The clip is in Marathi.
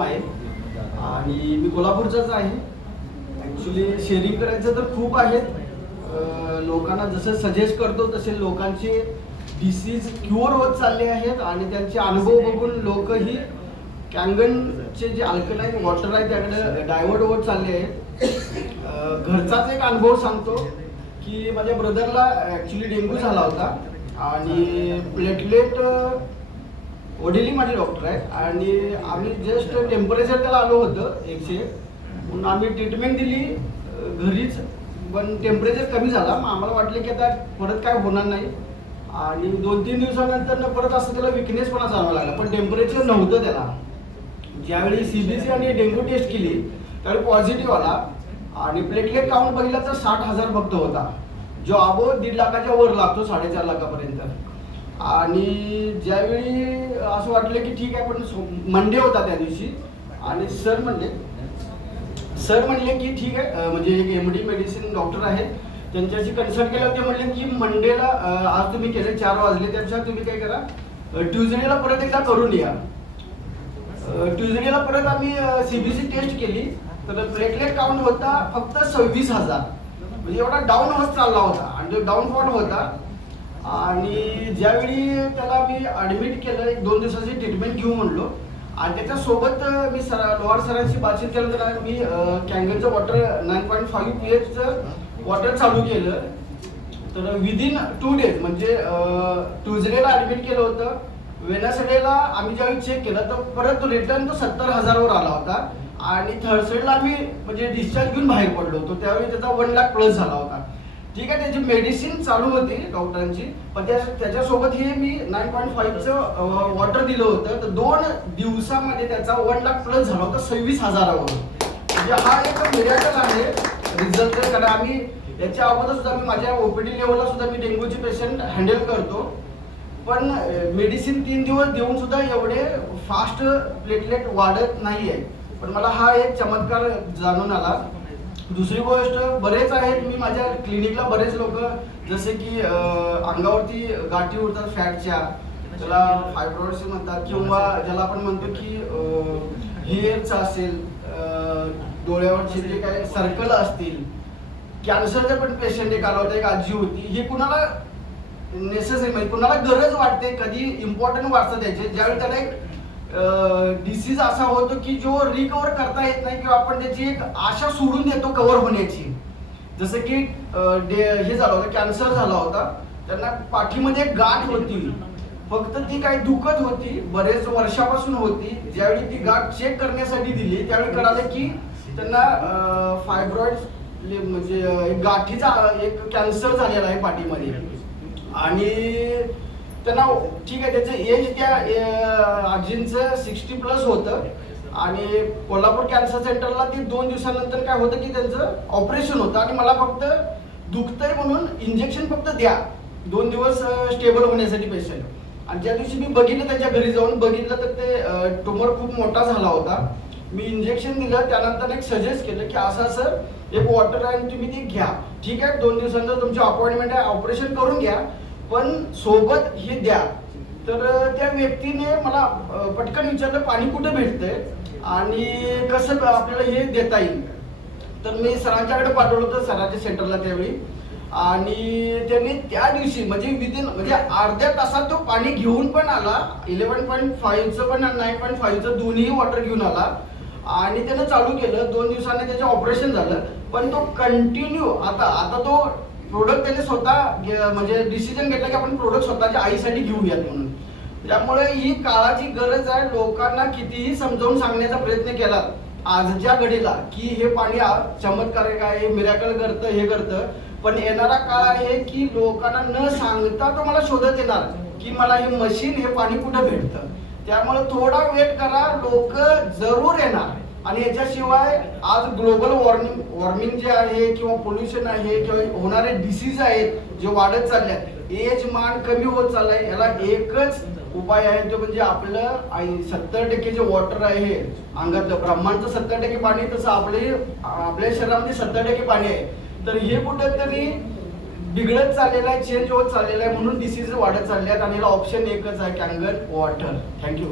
आहे आणि मी कोल्हापूरचाच आहे. ॲक्च्युली शेअरिंग करायचं तर खूप आहेत. लोकांना जसं सजेस्ट करतो तसे लोकांचे डिसीज क्युअर होत चालले आहेत आणि त्यांचे अनुभव बघून लोकही कॅंगनचे जे अल्कलाईन वॉटर आहे त्याकडे डायव्हर्ट होत चालले आहेत. घरचाच एक अनुभव सांगतो की माझ्या ब्रदरला ॲक्च्युली डेंग्यू झाला होता आणि प्लेटलेट वडीलही माझे डॉक्टर आहेत आणि आम्ही जस्ट टेम्परेचर त्याला आलो होतं 100 म्हणून आम्ही ट्रीटमेंट दिली घरीच. पण टेम्परेचर कमी झाला. मग आम्हाला वाटलं की आता परत काय होणार नाही आणि 2-3 दिवसानंतर परत असं त्याला विकनेसपणा जाणवायला लागला. पण टेम्परेचर नव्हतं त्याला. ज्यावेळी CBC आणि डेंग्यू टेस्ट केली त्यावेळी पॉझिटिव्ह आला आणि प्लेटलेट काउंट बघितला तर 60,000 फक्त होता, जो अबो 1.5 लाखाच्या वर लागतो 4.5 लाखापर्यंत. आणि ज्यावेळी असं वाटलं की ठीक आहे, पण मंडे होता त्या दिवशी आणि सर म्हणले की ठीक आहे, म्हणजे एक MD मेडिसिन डॉक्टर आहेत त्यांच्याशी कन्सल्ट केलं. ते म्हणले की मंडेला आज तुम्ही केले 4 वाजले, त्यापेक्षा तुम्ही काय करा ट्युजडेला परत एकदा करून या. ट्युजडेला परत आम्ही CBC टेस्ट केली तर प्लेटलेट काउंट होता फक्त 26,000. म्हणजे एवढा डाऊन होत चालला होता आणि जो डाऊनफॉल होता. आणि ज्यावेळी त्याला मी ॲडमिट केलं 1-2 दिवसाची ट्रीटमेंट घेऊ म्हणलो आणि त्याच्यासोबत मी लोहार सरांशी बातचीत केलं तर मी कॅंगनचं वॉटर 9.5 pHचं वॉटर चालू केलं. तर विदिन 2 डेज म्हणजे ट्युजडेला ॲडमिट केलं होतं, वेनसडेला आम्ही ज्यावेळी चेक केलं तर परत रिटर्न तो 70,000वर आला होता आणि थर्सडेला आम्ही म्हणजे डिस्चार्ज घेऊन बाहेर पडलो होतो. त्यावेळी त्याचा 1 लाख प्लस झाला होता. ठीक आहे, त्याची मेडिसिन चालू होती डॉक्टरांची, पण त्याच्यासोबत हे मी 9.5चं वॉटर दिलं होतं. तर 2 दिवसामध्ये त्याचा 1 लाख प्लस झाला होता 26,000वर. म्हणजे हा एक मिरेकल आहे रिझल्ट. कारण आम्ही याच्या अगोदर सुद्धा मी माझ्या OPD लेवलला सुद्धा मी डेंग्यूचे पेशंट हँडल करतो, पण मेडिसिन 3 दिवस देऊन सुद्धा एवढे फास्ट प्लेटलेट वाढत नाही आहे. पण मला हा एक चमत्कार जाणून आला. दुसरी गोष्ट बरेच आहेत, मी माझ्या क्लिनिकला बरेच लोक जसे की अंगावरती गाठी उडतात फॅटच्या, त्याला फायब्रॉइड्स म्हणतात, किंवा ज्याला आपण म्हणतो की हेअरचा असेल, डोळ्यावरचे जे काही सर्कल असतील, कॅन्सरचे पण पेशंट एक आला होता, एक आजी होती. हे कुणाला नेसेसरी म्हणजे कुणाला गरज वाटते, कधी इम्पॉर्टंट वाटतं त्याचे, ज्यावेळी त्याला एक डिसीज असा होतो की जो रिकवर करता येत नाही किंवा आपण त्याची एक आशा सोडून देतो कव्हर होण्याची. जसं की हे झालं होतं, कॅन्सर झाला होता, त्यांना पाठीमध्ये एक गाठ होती, फक्त ती काही दुखत होती, बरेच वर्षापासून होती. ज्यावेळी ती गाठ चेक करण्यासाठी दिली त्यावेळी कळालं की त्यांना फायब्रॉइड्स म्हणजे गाठीचा एक कॅन्सर झालेला आहे पाठीमध्ये. आणि त्यांना ठीक आहे, त्याचं एज त्या आजींचं 60+ होतं आणि कोल्हापूर कॅन्सर सेंटरला ती 2 दिवसानंतर काय होतं की त्यांचं ऑपरेशन होतं आणि मला फक्त दुखतंय म्हणून इंजेक्शन फक्त द्या 2 दिवस स्टेबल होण्यासाठी पेशंट. आणि ज्या दिवशी मी बघितलं त्यांच्या घरी जाऊन बघितलं तर ते ट्युमर खूप मोठा झाला होता. मी इंजेक्शन दिलं, त्यानंतर एक सजेस्ट केलं की असं एक वॉटर आहे तुम्ही ते घ्या. ठीक आहे, 2 दिवसानंतर तुमची अपॉइंटमेंट आहे, ऑपरेशन करून घ्या, पण सोबत हे द्या. तर त्या व्यक्तीने मला पटकन विचारलं पाणी कुठे भेटतंय आणि कसं आपल्याला हे देता येईल. तर मी सरांच्याकडे पाठवलं होतं, सरांच्या सेंटरला त्यावेळी, आणि त्यांनी त्या दिवशी म्हणजे विदिन म्हणजे अर्ध्या तासात तो पाणी घेऊन पण आला. 11.5चं पण 9.5चं दोन्ही वॉटर घेऊन आला आणि त्यानं चालू केलं. 2 दिवसांनी त्याचं ऑपरेशन झालं, पण तो कंटिन्यू आता तो प्रोडक्ट त्याने स्वतः म्हणजे डिसिजन घेतला की आपण प्रोडक्ट स्वतःच्या आईसाठी घेऊयात म्हणून. त्यामुळे ही काळाची गरज आहे. लोकांना कितीही समजावून सांगण्याचा प्रयत्न केला आजच्या घडीला की हे पाणी चमत्कारिक आहे, मिरॅकल करतं, हे करतं, पण येणारा काळ आहे की लोकांना न सांगता तो मला शोधत येणार की मला हे मशीन, हे पाणी कुठं भेटतं. त्यामुळे थोडा वेट करा, लोक जरूर येणार. आणि याच्याशिवाय आज ग्लोबल वॉर्मिंग जे आहे किंवा पोल्युशन आहे किंवा होणारे डिसीज आहेत जे वाढत चालले आहेत, एज मान कमी होत चाललाय, याला एकच उपाय आहे, तो म्हणजे आपलं 70% जे वॉटर आहे अंगातलं, ब्रह्मांडचं 70% पाणी, तसं आपल्या शरीरामध्ये 70% पाणी आहे. तर हे कुठेतरी बिघडत चाललेलं आहे, चेंज होत चाललेलं आहे, म्हणून डिसीज वाढत चालले आहेत आणि याला ऑप्शन एकच आहे, कॅंगन वॉटर. थँक्यू.